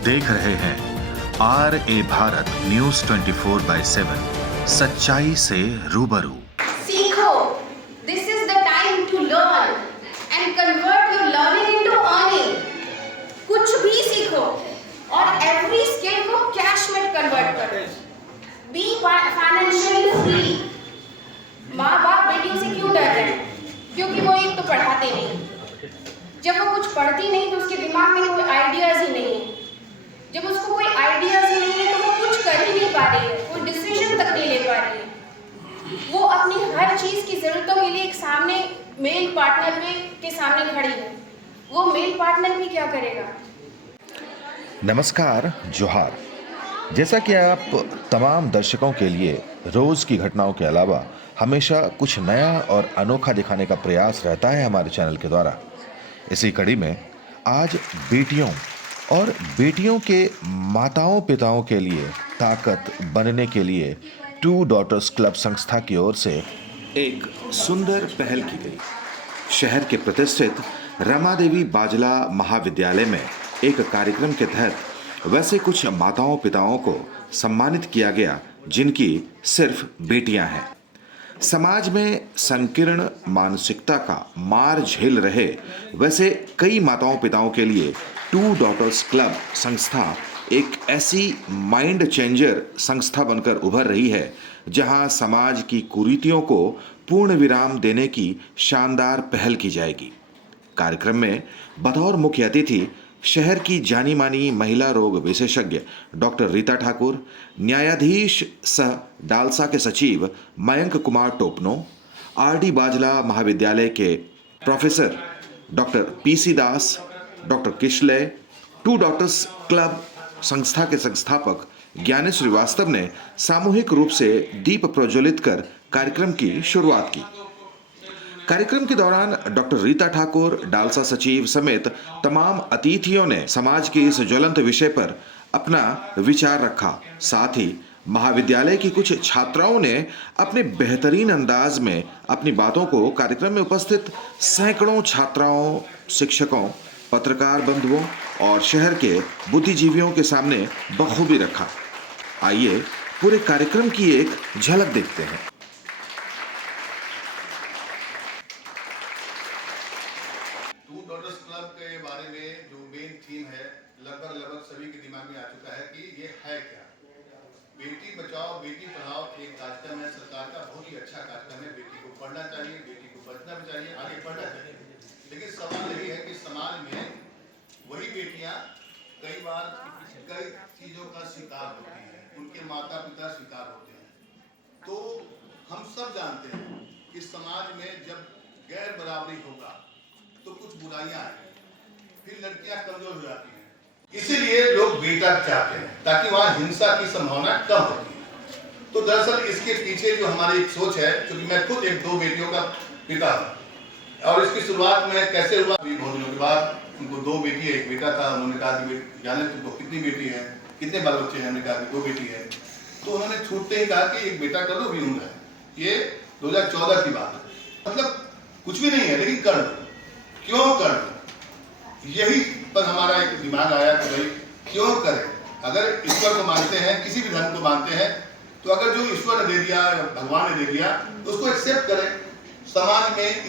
देख रहे हैं RA भारत न्यूज 24/7, सच्चाई से रूबरू। सीखो, this is the time to learn and convert your learning into earning. कुछ भी सीखो और every skill को कैश में कन्वर्ट करो। Be financially free. माँ बाप बेटियों से क्यों डर रहे हैं? क्योंकि वो एक तो पढ़ाते नहीं। जब वो कुछ पढ़ती नहीं तो उसके दिमाग में कोई आइडियाज ही नहीं है। जब उसको कोई आइडियाज ही नहीं है तो वो कुछ कर ही नहीं पा रही है, कोई डिसीजन तक नहीं ले पा रही है। वो अपनी हर चीज की जरूरतों के लिए एक सामने मेल पार्टनर के सामने खड़ी है। वो मेल पार्टनर भी क्या करेगा? नमस्कार, जोहार। जैसा कि आप तमाम दर्शकों के लिए रोज की घटनाओं के अलावा हमेशा कुछ नया और अनोखा दिखाने का प्रयास रहता है हमारे चैनल के द्वारा, इसी कड़ी में आज बेटियों और बेटियों के माताओं पिताओं के लिए ताकत बनने के लिए टू डॉटर्स क्लब संस्था की ओर से एक सुंदर पहल की गई। शहर के प्रतिष्ठित रमा देवी बाजला महाविद्यालय में एक कार्यक्रम के तहत वैसे कुछ माताओं पिताओं को सम्मानित किया गया जिनकी सिर्फ बेटियां हैं। समाज में संकीर्ण मानसिकता का मार झेल रहे वैसे कई माताओं पिताओं के लिए टू डॉटर्स क्लब संस्था एक ऐसी माइंड चेंजर संस्था बनकर उभर रही है जहां समाज की कुरीतियों को पूर्ण विराम देने की शानदार पहल की जाएगी। कार्यक्रम में बतौर मुख्य अतिथि शहर की जानी मानी महिला रोग विशेषज्ञ डॉक्टर रीता ठाकुर, न्यायाधीश सह डालसा के सचिव मयंक कुमार टोपनो, RD बाजला महाविद्यालय के professor doctor PC Das, doctor Kishle, two daughters club संस्था के संस्थापक ज्ञानेश श्रीवास्तव ने सामूहिक रूप से दीप प्रज्वलित कर कार्यक्रम की शुरुआत की। कार्यक्रम के दौरान डॉक्टर रीता ठाकुर, डालसा सचिव समेत तमाम अतिथियों ने समाज के इस ज्वलंत विषय पर अपना विचार रखा। साथ ही महाविद्यालय की कुछ छात्राओं ने अपने बेहतरीन अंदाज में अपनी बातों को कार्यक्रम में उपस्थित सैकड़ों छात्राओं, शिक्षकों, पत्रकार बंधुओं और शहर के बुद्धिजीवियों के सामने बखूबी रखा। आइए पूरे कार्यक्रम की एक झलक देखते हैं। टू डॉटर्स क्लब के बारे में जो मेन थीम है लगभग सभी के दिमाग में आ चुका है कि ये है क्या। बेटी बचाओ बेटी पढ़ाओ एक कार्यक्रम है सरकार का, बहुत ही अच्छा कार्यक्रम है। बेटी को पढ़ना चाहिए, बेटी को बचना भी चाहिए, आगे बढ़ना चाहिए। लेकिन सवाल यही है कि समाज में वही बेटियां कई बार कई चीजों का शिकार होती हैं, उनके माता पिता शिकार होते हैं। तो हम सब जानते हैं कि समाज में जब गैर बराबरी होगा तो कुछ बुराइयां आएंगी, फिर लड़कियां कमजोर हो जाती हैं। इसीलिए लोग बेटा चाहते हैं ताकि वहां हिंसा की संभावना कम होती है। तो दरअसल इसके पीछे जो हमारी एक सोच है, क्योंकि मैं खुद एक 2 बेटियों का पिता हूं और इसकी शुरुआत में कैसे हुआ, बहुत दिनों के बाद उनको 2 बेटी है 1 बेटा था। उन्होंने कहा कि जाने तुमको कितनी बेटी है, कितने बाल बच्चे हैं? हमने कहा कि 2 बेटी है। तो उन्होंने छूटते ही कहा कि 1 बेटा कर दो, भी उम्र है। ये 2014 की बात है, मतलब कुछ भी नहीं है लेकिन कर दो। क्यों कर दो? यही पर हमारा एक दिमाग आया कि भाई क्यों करें। अगर ईश्वर को मानते हैं, किसी भी धर्म को मानते हैं, तो अगर जो ईश्वर ने दे दिया, भगवान ने दे दिया, तो उसको एक्सेप्ट करें। समाज में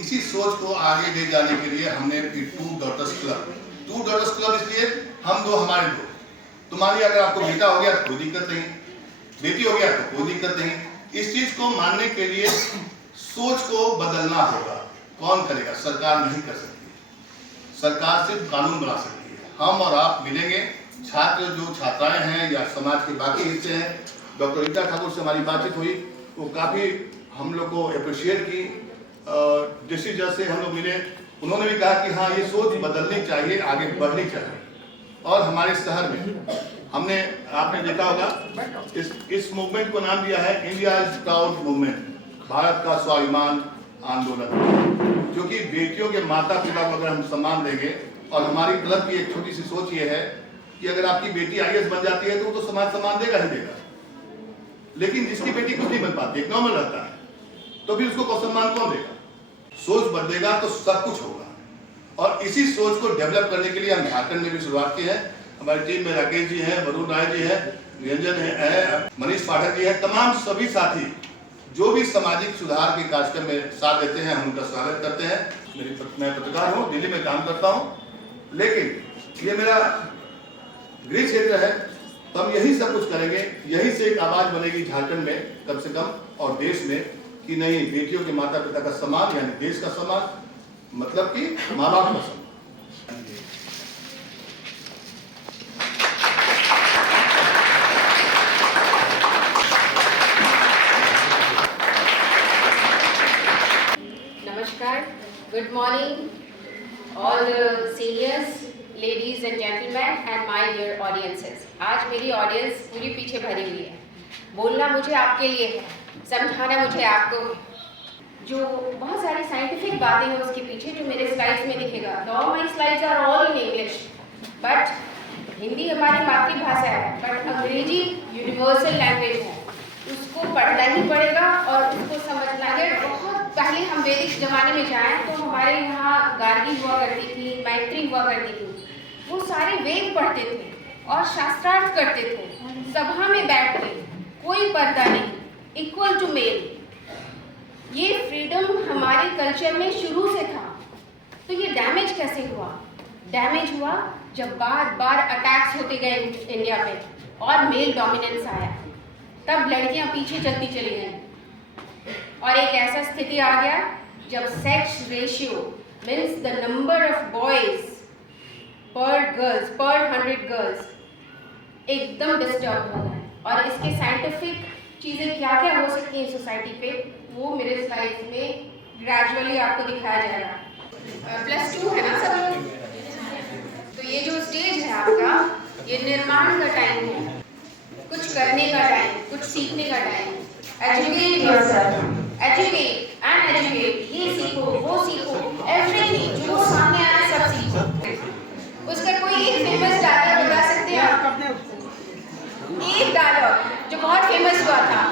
इसी सोच को आगे ले जाने के लिए हमने टू डॉटर्स क्लब इसलिए हम 2 हमारे 2। तो मानिए अगर आपको बेटा हो गया तो कोई दिक्कत नहीं, बेटी हो गया तो कोई दिक्कत नहीं। इस चीज को मानने के लिए सोच को बदलना होगा। कौन करेगा? सरकार नहीं कर सकती। सरकार सिर्फ कानून बना सकती है। हम और आप मिलेंगे, छात्र जो छात्राएं हैं या समाज के बाकी हिस्से हैं। डॉक्टर रीता ठाकुर से हमारी बातचीत हुई, वो काफ़ी हम लोग को अप्रिशिएट की। जैसे जैसे हम लोग मिले उन्होंने भी कहा कि हाँ ये सोच बदलनी चाहिए, आगे बढ़नी चाहिए। और हमारे शहर में हमने, आपने देखा होगा इस मूवमेंट को नाम दिया है India is proud movement, Bharat का स्वाभिमान आंदोलन। क्योंकि बेटियों के माता पिता को अगर हम सम्मान देंगे, और हमारी क्लब की एक छोटी सी सोच ये है कि अगर आपकी बेटी IAS बन जाती है तो वो तो समाज सम्मान देगा ही देगा, लेकिन जिसकी बेटी कुछ नहीं बन पाती, एक नॉर्मल रहता है, तो फिर उसको सम्मान कौन देगा? सोच बदलेगा तो सब कुछ होगा। और इसी सोच को डेवलप करने के लिए हम झारखंड में भी शुरुआत की है। हमारी टीम में राकेश जी हैं, वरुण राय जी हैं, निरंजन है, मनीष पाठक जी हैं, तमाम सभी साथी जो भी सामाजिक सुधार के कार्यक्रम में साथ देते हैं, हम उनका स्वागत करते हैं। मैं पत्रकार हूँ, दिल्ली में काम करता हूँ, लेकिन ये मेरा गृह क्षेत्र है, तो हम यही सब कुछ करेंगे, यही से एक आवाज बनेगी झारखंड में कम से कम और देश में कि नहीं, बेटियों के माता पिता का सम्मान यानी देश का सम्मान, मतलब कि माँ बाप का सम्मान। Namaskar, good morning, all the seniors, ladies and gentlemen and my dear audiences. आज मेरी ऑडियंस पूरी पीछे भरी हुई है। बोलना मुझे आपके लिए है, समझाना मुझे आपको है। जो बहुत सारी साइंटिफिक बातें हैं उसके पीछे जो मेरे स्लाइड्स में दिखेगा। All my slides are all in English, but Hindi हमारी मातृभाषा है, बट अंग्रेजी यूनिवर्सल लैंग्वेज है, उसको पढ़ना ही पड़ेगा और उसको समझना है। बहुत पहले हम वैदिक जमाने में जाएं तो हमारे यहाँ गार्गी हुआ करती थी, मैत्री हुआ करती थी, वो सारे वेद पढ़ते थे और शास्त्रार्थ करते थे, सभा में बैठ के, कोई पर्दा नहीं, इक्वल टू मेल। ये फ्रीडम हमारे कल्चर में शुरू से था। तो ये डैमेज कैसे हुआ? डैमेज हुआ जब बार बार अटैक्स होते गए इंडिया पे और मेल डोमिनेंस आया, तब लड़कियां पीछे चलती चली गई और एक ऐसा स्थिति आ गया जब sex ratio means the number of boys पर 100 गर्ल्स एकदम डिस्टर्ब हो गए। और इसके साइंटिफिक चीज़ें क्या क्या हो सकती हैं सोसाइटी पे, वो मेरे स्लाइड्स में ग्रेजुअली आपको दिखाया जाएगा। +2 है ना सब लोग? तो ये जो स्टेज है आपका, ये निर्माण का टाइम है, कुछ करने का टाइम, कुछ सीखने का time. Educate yourself, educate and educate, ये सीखो, वो सीखो, एवरीथिंग जो सामने आ रहा है सब सीखो। उसका कोई एक फेमस डायलॉग बता सकते हैं आप? एक डायलॉग जो बहुत फेमस हुआ था,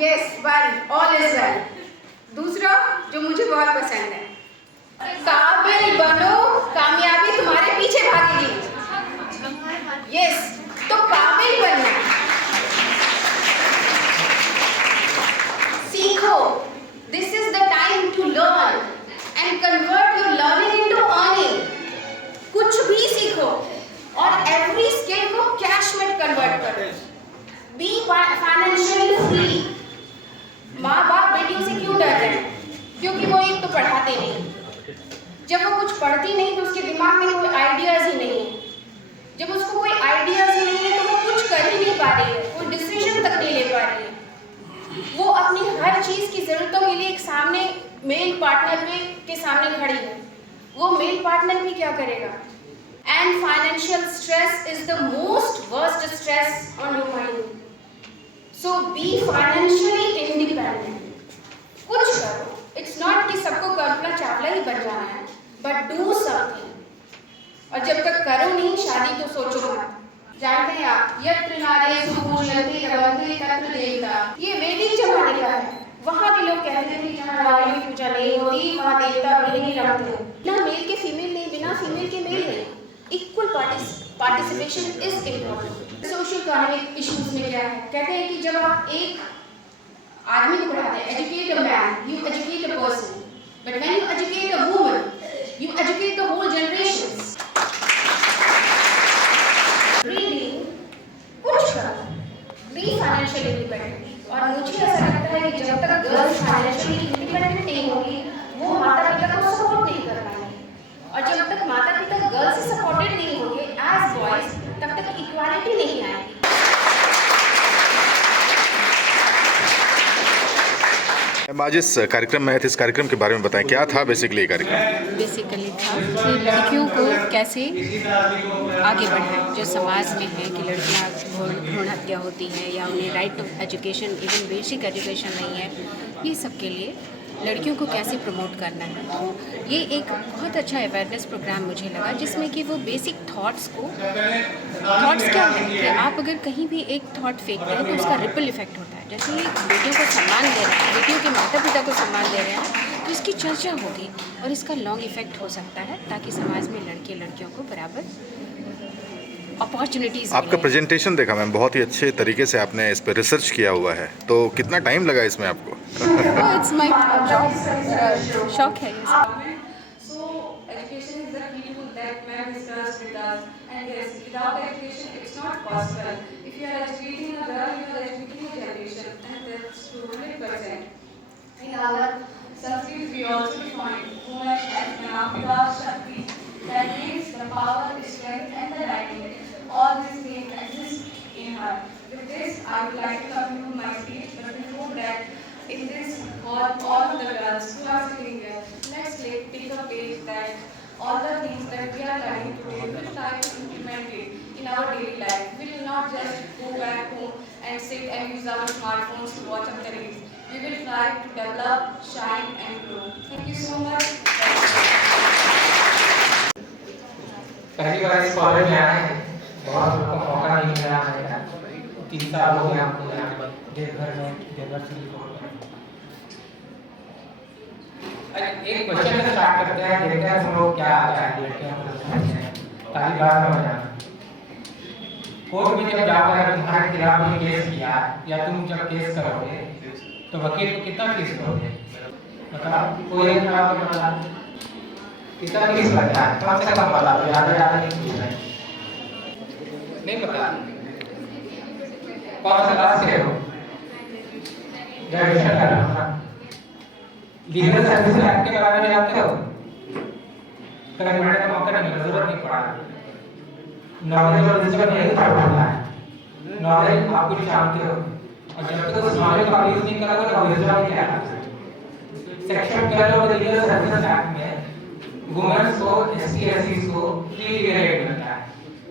yes one, all is well. दूसरा जो मुझे बहुत पसंद है, काबिल बनो, कामयाबी तुम्हारे पीछे भागेगी। यस, तो काबिल बनना, सीखो। This is the time to learn and convert your learning into earning. कुछ भी सीखो और एवरी स्किल को कैश में कन्वर्ट करो। Be financially free. माँ बाप बेटियों से क्यों डर रहे हैं? क्योंकि वो एक तो पढ़ाते नहीं। जब वो कुछ पढ़ती नहीं तो उसके दिमाग में कोई आइडियाज ही नहीं है। जब उसको कोई आइडियाज ही नहीं है तो वो कुछ कर ही नहीं पा रही है, कोई डिसीजन तक नहीं ले पा रही है। वो अपनी हर चीज़ की ज़रूरतों के लिए एक सामने मेल पार्टनर के सामने खड़ी है। वो मेल पार्टनर भी क्या करेगा? And financial stress is the most worst stress on your mind. So be financially independent. कुछ करो। इट्स नॉट कि सबको कल्पना चावला ही बन जाना है, बट डू समथिंग। और जब तक करो नहीं, शादी तो सोचो मत। जानते हैं आप, यत्र नारेषु पूज्यन्ते रमन्ते तत्र देवता, ये वैदिक जमाने का है। वहाँ के लोग कहते हैं कि जहाँ नारियों की पूजा नहीं होती वहाँ देवता भी नहीं रमते। बिना मेल के फीमेल नहीं, बिना फीमेल के मेल नहीं। Equal participation is important. Social economic issues में क्या है? कहते हैं कि जब आप एक आदमी को पढ़ाते हैं, educate a man, you educate a person, but when you educate a woman, you educate the whole generations. Reading, कुछ करो, बी फाइनेंशियली इंडिपेंडेंट। और मुझे ऐसा लगता है कि जब तक गर्ल्स फाइनेंशियली इंडिपेंडेंट नहीं होगी, वो माता पिता को सपोर्ट नहीं कर पाएंगे। और जब तक माता पिता गर्ल्स से सपोर्टेड नहीं होंगे एज बॉयज, तब तक इक्वालिटी नहीं आएगी। आज इस कार्यक्रम में, इस कार्यक्रम के बारे में बताएं, क्या था बेसिकली कार्यक्रम? बेसिकली था कि लड़कियों को कैसे आगे बढ़ाएं। जो समाज में है कि लड़कियां भ्रूण हत्या होती है या उन्हें right to education, even basic education नहीं है, ये सब के लिए लड़कियों को कैसे प्रमोट करना है। तो ये एक बहुत अच्छा अवेयरनेस प्रोग्राम मुझे लगा, जिसमें कि वो बेसिक थॉट्स क्या है कि आप अगर कहीं भी एक थॉट फेंकते हैं तो उसका रिपल इफेक्ट होता है। जैसे बेटियों को सम्मान दे रहे हैं, बेटियों के माता पिता को सम्मान दे रहे हैं, तो तो इसकी चर्चा होगी और इसका लॉन्ग इफेक्ट हो सकता है, ताकि समाज में लड़के लड़कियों को बराबर अपॉर्चुनिटीज़ आपका प्रेजेंटेशन देखा मैम, बहुत ही अच्छे तरीके से आपने इस पर रिसर्च किया हुआ है, तो कितना टाइम लगा इसमें आपको? इट्स माय जॉब, शौक है ये। So education is the key tool that ma'am discussed with us. And yes, without education, it's not possible. If you are educating a girl, you are educating a generation, and that's true 100%. In our Sanskrit, we also define woman as Navika Shakti. That means the power, strength, and the lightning. All these things exist in her. With this, I would like to conclude my speech. But before that, in this, for all of the girls who are sitting here, let's take a page that all the things that we are learning today, we will try to implement it in our daily life. We will not just go back home and sit and use our smartphones to watch up the reels. We will try to develop, shine, and grow. Thank you so much. पहली बार इस college में आए हैं, बहुत लोगों को मौका नहीं मिला आने का। 3 साल हो गए हमको यहाँ देवघर में देवघर से एक क्वेश्चन से स्टार्ट करते हैं, देखते हैं हम लोग क्या आता है लड़कियों को ताकि बात में हो जाए। कोर्ट में जब जाओगे, अगर तुम्हारे खिलाफ कोई केस किया या तुम जब केस करोगे तो वकील को कितना फीस दोगे? बताओ, कोई खिलाफ बता कितना फीस लगता है? कम से कम बता दो, ज़्यादा नहीं पता। कौन सा क्लास के हो? ग्रेजुएशन कर रहा हूँ। लीगल सर्विस एक्ट के बारे में जानते हो? कभी पढ़ने का मौका नहीं मिला, जरूरत नहीं पड़ा। नॉलेज और विजडम नहीं पढ़ना है। नॉलेज आप कुछ जानते हो, और जब तक उस नॉलेज का यूज नहीं करोगे तो विजडम क्या है? Section 12 of the legal service act में वुमेन्स को, एससी एससी को फ्री लीगल एड मिलता है।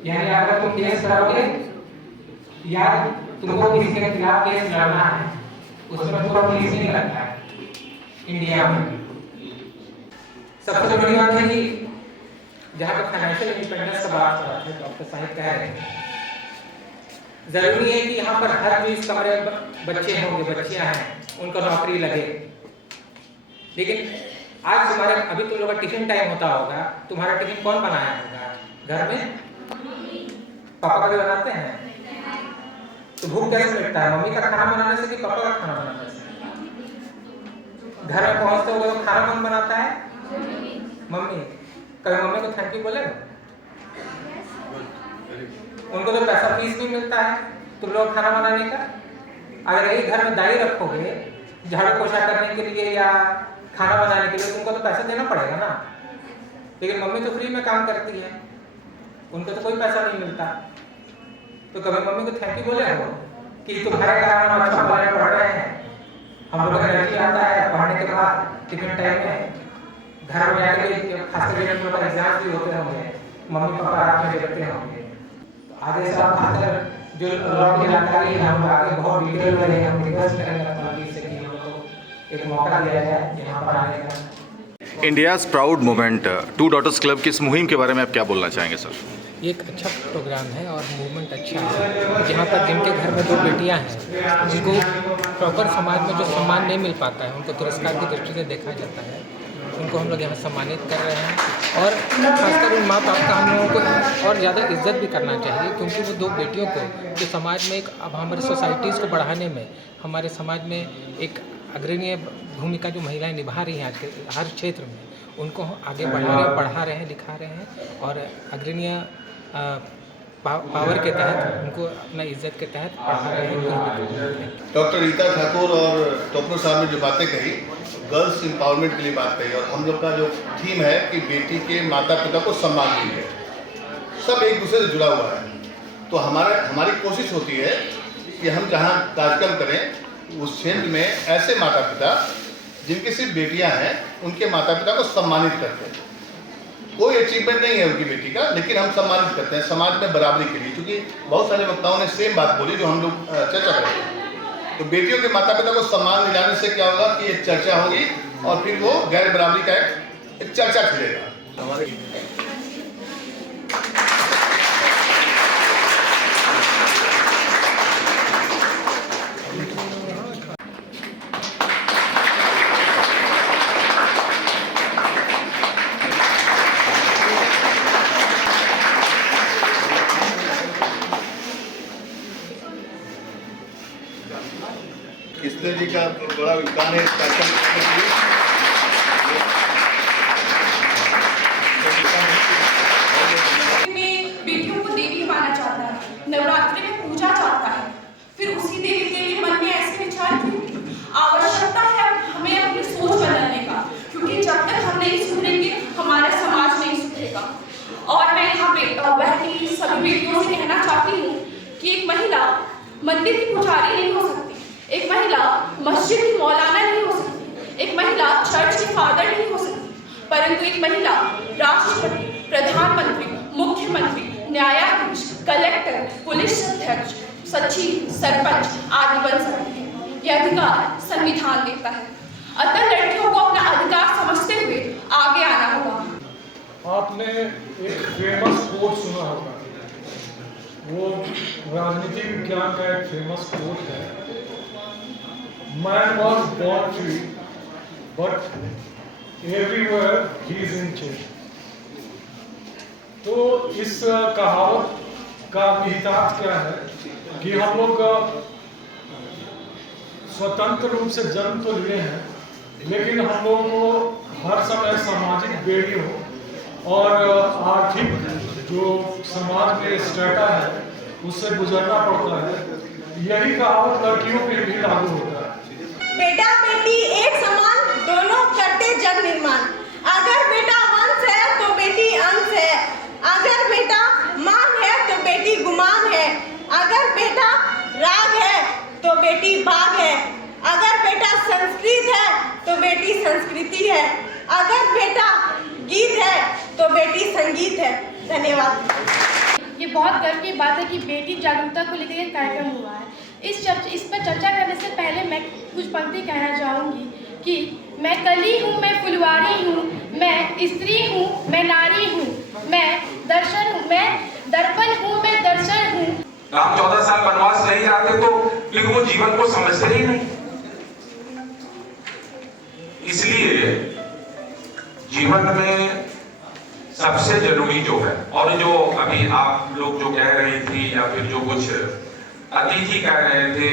यानी अगर तुम केस करोगे या तुमको किसी के खिलाफ केस लड़ना है, उसमें पूरा फीस नहीं लगता है इंडिया में। सबसे बड़ी बात है कि जहाँ पे फाइनेंशियल इंडिपेंडेंस का बात हो रहा है, डॉक्टर साहिब कह रहे हैं, जरूरी है कि यहाँ पर हर 20 कमरे बच्चे होंगे, बच्चियाँ हैं, उनको नौकरी लगे। लेकिन आज तुम्हारे अभी तुम लोग का टिफिन टाइम होता होगा, तुम्हारा टिफिन कौन बनाया होगा? घर में पापा भी बनाते हैं, तो भूख कैसे मिटता है? मम्मी का खाना बनाने से कि पापा का खाना बनाने से? घर में पहुंचते हुए तो खाना कौन बनाता है? मम्मी। कभी मम्मी को थैंक यू बोले? उनको तो पैसा फीस भी मिलता है तुम लोग खाना बनाने का। अगर यही घर में दाई रखोगे झाड़ू पोछा करने के लिए या खाना बनाने के लिए, तुमको तो पैसा देना पड़ेगा ना। लेकिन मम्मी तो फ्री में काम करती है, उनको तो कोई पैसा नहीं मिलता। तो कभी मम्मी को थैंक यू बोले हो कि तुम्हारे कारण हम अच्छा पढ़ रहे हैं? हम लोग एनर्जी आता है पढ़ने के बाद टिफिन टाइम में, घर में आके खास करके हम लोग का एग्जाम भी होते होंगे, मम्मी पापा रात में देखते होंगे। आगे से आप खासकर जो लॉ की जानकारी है, हम आगे बहुत डिटेल में रहेंगे, हम रिक्वेस्ट करेंगे अथॉरिटी से कि हम लोग को एक मौका दिया जाए यहाँ पर आने का। India's proud movement two daughters club की इस मुहिम के बारे में आप क्या बोलना चाहेंगे सर? ये एक अच्छा प्रोग्राम है और मूवमेंट अच्छा है, जहाँ पर जिनके घर में 2 बेटियाँ हैं उनको प्रॉपर समाज में जो सम्मान नहीं मिल पाता है, उनको तिरस्कार की दृष्टि से देखा जाता है, उनको हम लोग यहाँ सम्मानित कर रहे हैं। और खासकर उन माँ बाप का हम लोगों को और ज़्यादा इज्जत भी करना चाहिए, क्योंकि वो 2 बेटियों को जो समाज में एक, अब हमारी सोसाइटीज़ को बढ़ाने में, हमारे समाज में एक अग्रणीय भूमिका जो महिलाएं निभा रही हैं आज के हर क्षेत्र में, उनको आगे बढ़ा रहे हैं, पढ़ा रहे हैं, लिखा रहे हैं और अग्रणीय पावर के तहत उनको अपना इज्जत के तहत पढ़ा रहे हैं। डॉक्टर रीता ठाकुर और टोपनो साहब ने जो बातें कही, गर्ल्स एम्पावरमेंट के लिए बात कही, और हम लोग का जो थीम है कि बेटी के माता पिता को सम्मान दीजिए, सब एक दूसरे से जुड़ा हुआ है। तो हमारी कोशिश होती है कि हम जहाँ कार्यक्रम करें उस क्षेत्र में ऐसे माता पिता जिनकी सिर्फ बेटियां हैं, उनके माता पिता को सम्मानित करते हैं। कोई अचीवमेंट नहीं है उनकी बेटी का, लेकिन हम सम्मानित करते हैं समाज में बराबरी के लिए, क्योंकि बहुत सारे वक्ताओं ने सेम बात बोली जो हम लोग चर्चा करते हैं। तो बेटियों के माता पिता को सम्मान दिलाने से क्या होगा कि एक चर्चा होगी और फिर वो गैर बराबरी का एक चर्चा छिड़ेगा। का बड़ा योगदान है इस कार्यक्रम करने के लिए। में बेटियों को देवी माना जाता है, नवरात्रि में पूजा जाता है, फिर उसी देवी के लिए मन में ऐसे विचार क्यों? आवश्यकता है हमें अपनी सोच बदलने का, क्योंकि जब तक हम नहीं सुधरेंगे हमारा समाज नहीं सुधरेगा। और मैं यहाँ पे बहनी सभी बेटियों से कहना चाहती हूँ कि एक महिला मंदिर की पुजारी नहीं हो सकती, एक महिला मस्जिद की मौलाना नहीं हो सकती, एक महिला चर्च की फादर नहीं हो सकती, परंतु एक महिला राष्ट्रपति, प्रधानमंत्री, मुख्यमंत्री, न्यायाधीश, कलेक्टर, पुलिस अध्यक्ष, सचिव, सरपंच आदि बन सकती है। यह अधिकार संविधान देता है। अतः लड़कियों को अपना अधिकार समझते हुए आगे आना होगा। आपने एक फेमस कोट सुना होगा, वो राजनीति विज्ञान का एक फेमस कोट है, man was born free but everywhere he is in change. तो इस कहावत का निहितार्थ क्या है कि हम लोग स्वतंत्र रूप से जन्म तो लिए हैं, लेकिन हम लोगों को हर समय सामाजिक बेड़ियों और आर्थिक जो समाज में स्ट्रेटा है उससे गुजरना पड़ता है। यही कहावत लड़कियों पे भी लागू होता है। बेटा बेटी एक समान, दोनों करते जग निर्माण। अगर बेटा वंश है तो बेटी अंश है, अगर बेटा मान है तो बेटी गुमान है, अगर बेटा राग है तो बेटी बाग है, अगर बेटा संस्कृत है तो बेटी संस्कृति है, अगर बेटा गीत है तो बेटी संगीत है। धन्यवाद। ये बहुत गर्व की बात है कि बेटी जागरूकता को लेकर एक कार्यक्रम हुआ है। इस पर चर्चा करने से पहले मैं कुछ पंक्ति कहना चाहूँगी कि मैं कली हूँ, मैं फुलवारी हूँ, मैं स्त्री हूँ, मैं नारी हूँ, मैं दर्शन हूँ, मैं दर्पण हूँ, मैं दर्शन हूँ। राम 14 साल वनवास नहीं जाते तो क्योंकि वो जीवन को समझते ही नहीं। इसलिए जीवन में सबसे जरूरी जो है, और जो अभी आप लोग जो कह रही थी या फिर जो कुछ अतिथि कह रहे थे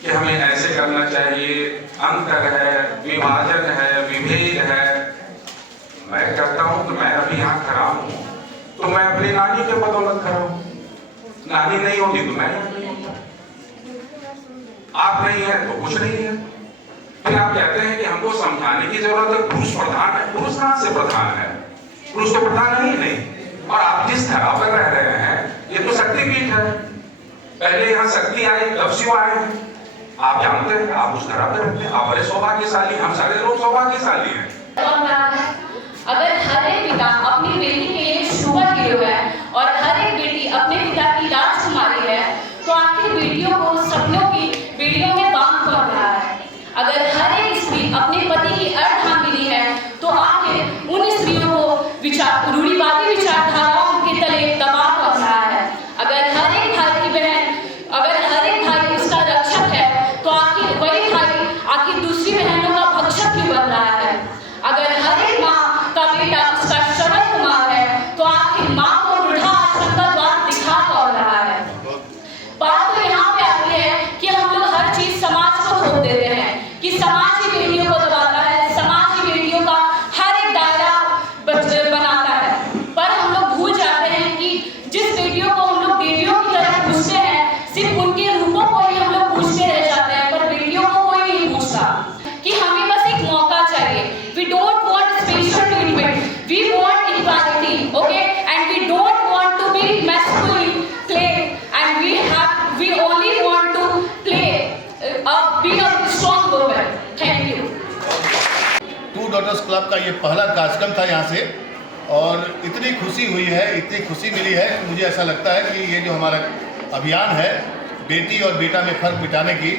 कि हमें ऐसे करना चाहिए, अंतर है, विभाजन है, विभेद है, मैं कहता हूं कि मैं अभी यहाँ खड़ा हूं तो मैं अपनी नानी के बदौलत खड़ा हूं। नानी नहीं होती तो मैं नहीं होता, आप नहीं है तो कुछ नहीं है। फिर आप कहते हैं कि हमको समझाने की जरूरत है, पुरुष प्रधान है। पुरुष कहां से प्रधान है? पुरुष तो प्रधान ही नहीं। और आप जिस धरा पर रह रहे हैं ये तो शक्तिपीठ है। पहले यहाँ शक्ति आई तब शिव आए हैं, आप जानते हैं, आप उस धरा पर रहते हैं, आप बड़े सौभाग्यशाली, हम सारे लोग सौभाग्यशाली हैं। अगर हर एक पिता अपनी बेटी के लिए सुपर हीरो है और हर एक बेटी अपने पिता की राजकुमारी है, तो आखिर बेटियों को सपनों की बेटियों में बांध कौन रहा है? अगर हर एक स्त्री अपने पति की अर्धांगिनी है, तो आखिर उन स्त्रियों को रूढ़िवादी विचारधाराओं के तले दबा कौन रहा है? अगर हर एक भाई की बहन, अगर हर एक भाई उसका रक्षक है, तो आखिर वही भाई आखिर दूसरी बहनों का भक्षक क्यों बन रहा है? अगर हर एक माँ का बेटा उसका श्रवण कुमार है, तो आखिर माँ को वृद्धाश्रम का द्वार दिखा कौन रहा है? बात तो यहाँ पे आती है कि हम लोग हर चीज समाज को थोप देते हैं कि समाज ही बेटियों को दबाता है, समाज ही बेटियों का हर एक दायरा बनाता है, पर हम लोग भूल जाते हैं कि जिस बेटियों को हम लोग देवियों की तरह पूछते हैं, सिर्फ उनके रूपों को ही हम लोग पूछते रह जाते हैं, पर बेटियों को कोई नहीं पूछता कि हमें बस एक मौका चाहिए। We don't want special treatment, we want equality, okay? And we don't want to be masculine play, and we only want to play be a strong woman. Thank you. Two daughters club का ये पहला कार्यक्रम था यहाँ से, और इतनी खुशी हुई है, इतनी खुशी मिली है कि मुझे ऐसा लगता है कि ये जो हमारा अभियान है बेटी और बेटा में फ़र्क मिटाने की,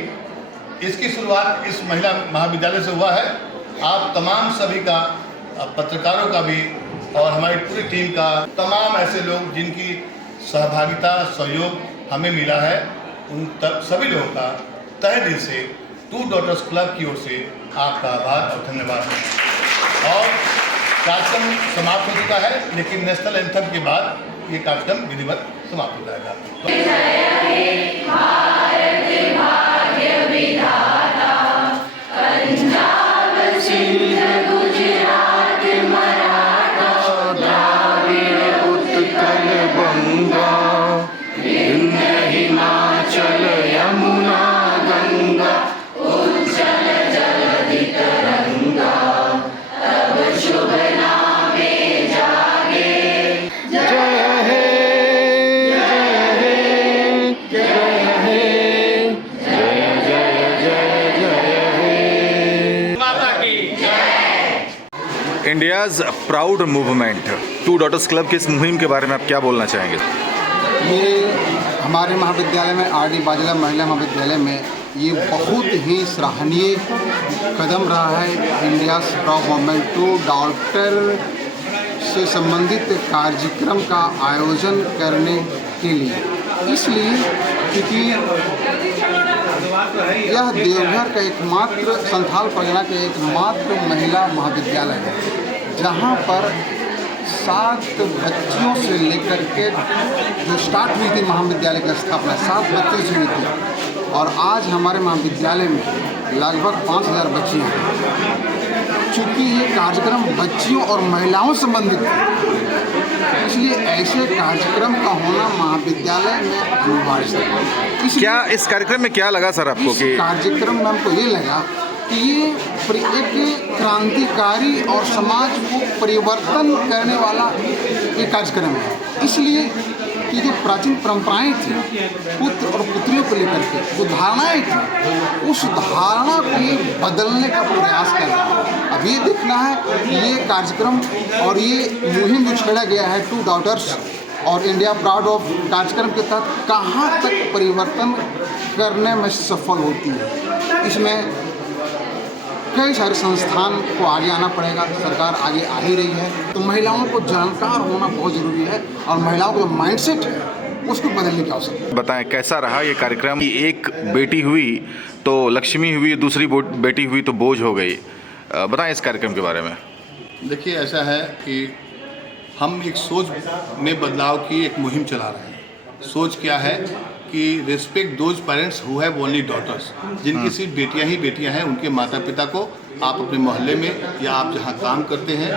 इसकी शुरुआत इस महिला महाविद्यालय से हुआ है। आप तमाम सभी का, पत्रकारों का भी और हमारी पूरी टीम का, तमाम ऐसे लोग जिनकी सहभागिता सहयोग हमें मिला है, उन सभी लोगों का तहे दिल से टू डॉटर्स क्लब की ओर से आपका आभार और धन्यवाद। और कार्यक्रम समाप्त हो चुका है, लेकिन नेशनल एंथम के बाद ये कार्यक्रम विधिवत समाप्त हो जाएगा। India's proud movement two daughters club की इस मुहिम के बारे में आप क्या बोलना चाहेंगे? ये हमारे महाविद्यालय में आर डी बाजला महिला महाविद्यालय में ये बहुत ही सराहनीय कदम रहा है। India's proud movement two daughter से संबंधित कार्यक्रम का आयोजन करने के लिए, इसलिए क्योंकि यह देवघर का एकमात्र संथाल परगना का एकमात्र महिला महाविद्यालय है जहां पर 7 बच्चियों से लेकर के जो स्टार्ट हुई थी महाविद्यालय की स्थापना 7 बच्चों से हुई थी और आज हमारे महाविद्यालय में लगभग 5000 बच्चियाँ हैं। चूँकि ये कार्यक्रम बच्चियों और महिलाओं से संबंधित है, इसलिए ऐसे कार्यक्रम का होना महाविद्यालय में अनिवार्य है। क्या इस कार्यक्रम में क्या लगा सर आपको? इस कि कार्यक्रम में हमको ये लगा कि ये एक क्रांतिकारी और समाज को परिवर्तन करने वाला एक कार्यक्रम है। इसलिए कि जो प्राचीन परंपराएं थी पुत्र और पुत्रियों को लेकर के जो धारणाएं थी, उस धारणा को ये बदलने का प्रयास कर रहा है। अब ये देखना है कि ये कार्यक्रम और ये मुहिम जो छेड़ा गया है टू डॉटर्स और इंडिया प्राउड ऑफ कार्यक्रम के तहत कहाँ तक परिवर्तन करने में सफल होती है। इसमें कई सारे संस्थान को आगे आना पड़ेगा, सरकार आगे आ ही रही है, तो महिलाओं को जानकार होना बहुत ज़रूरी है और महिलाओं का जो माइंडसेट है उसको बदलने की आवश्यकता है। बताएं कैसा रहा ये कार्यक्रम? एक बेटी हुई तो लक्ष्मी हुई, दूसरी बेटी हुई तो बोझ हो गई। बताएं इस कार्यक्रम के बारे में। देखिए, ऐसा है कि हम एक सोच में बदलाव की एक मुहिम चला रहे हैं। सोच क्या है कि respect those parents who have only daughters, जिनकी सिर्फ बेटियां ही बेटियां हैं, उनके माता पिता को आप अपने मोहल्ले में या आप जहां काम करते हैं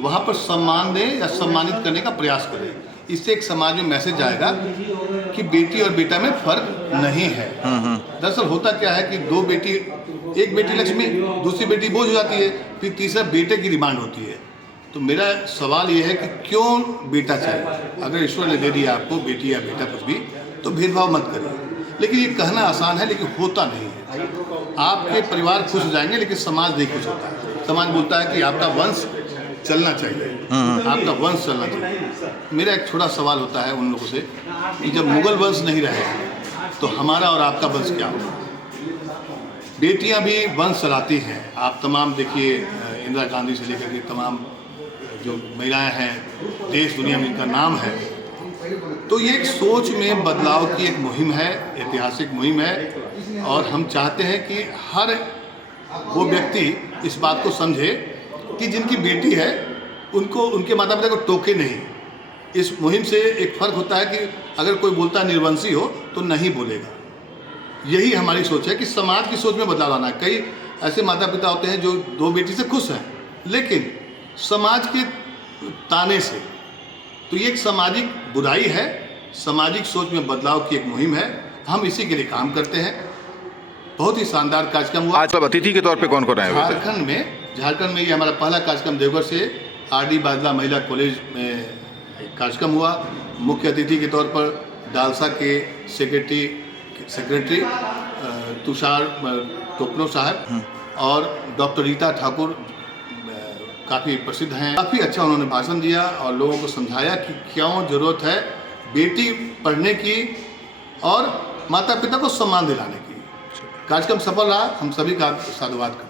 वहां पर सम्मान दें या सम्मानित करने का प्रयास करें। इससे एक समाज में मैसेज आएगा कि बेटी और बेटा में फ़र्क नहीं है। दरअसल होता क्या है कि एक बेटी लक्ष्मी, दूसरी बेटी बोझ हो जाती है, फिर तीसरा बेटे की डिमांड होती है। तो मेरा सवाल ये है कि क्यों बेटा चाहिए? अगर ईश्वर ने दे दिया आपको बेटी या बेटा कुछ भी, तो भेदभाव मत करिए। लेकिन ये कहना आसान है, लेकिन होता नहीं है। आपके परिवार खुश हो जाएंगे लेकिन समाज नहीं खुश होता है। समाज बोलता है कि आपका वंश चलना चाहिए, आपका वंश चलना चाहिए। मेरा एक छोटा सवाल होता है उन लोगों से कि जब मुगल वंश नहीं रहे तो हमारा और आपका वंश क्या होगा? बेटियां भी वंश चलाती हैं। आप तमाम देखिए, इंदिरा गांधी से लेकर के तमाम जो महिलाएं हैं देश दुनिया में इनका नाम है। तो ये एक सोच में बदलाव की एक मुहिम है, ऐतिहासिक मुहिम है और हम चाहते हैं कि हर वो व्यक्ति इस बात को समझे कि जिनकी बेटी है उनको उनके माता पिता को टोके नहीं। इस मुहिम से एक फ़र्क होता है कि अगर कोई बोलता है निर्वंशी हो तो नहीं बोलेगा। यही हमारी सोच है कि समाज की सोच में बदलाव लाना है। कई ऐसे माता पिता होते हैं जो 2 बेटी से खुश हैं, लेकिन समाज के ताने से, तो ये एक सामाजिक बुराई है। सामाजिक सोच में बदलाव की एक मुहिम है, हम इसी के लिए काम करते हैं। बहुत ही शानदार कार्यक्रम हुआ। आज अतिथि के तौर पे कौन कौन आए हुए थे? झारखंड में ये हमारा पहला कार्यक्रम देवघर से आर डी बाजला महिला कॉलेज में कार्यक्रम हुआ। मुख्य अतिथि के तौर पर डालसा के सेक्रेटरी तुषार टोपनो साहब और डॉक्टर रीता ठाकुर काफ़ी प्रसिद्ध हैं। काफ़ी अच्छा उन्होंने भाषण दिया और लोगों को समझाया कि क्यों ज़रूरत है बेटी पढ़ने की और माता पिता को सम्मान दिलाने की। कार्यक्रम सफल रहा, हम सभी का साधुवाद करते हैं।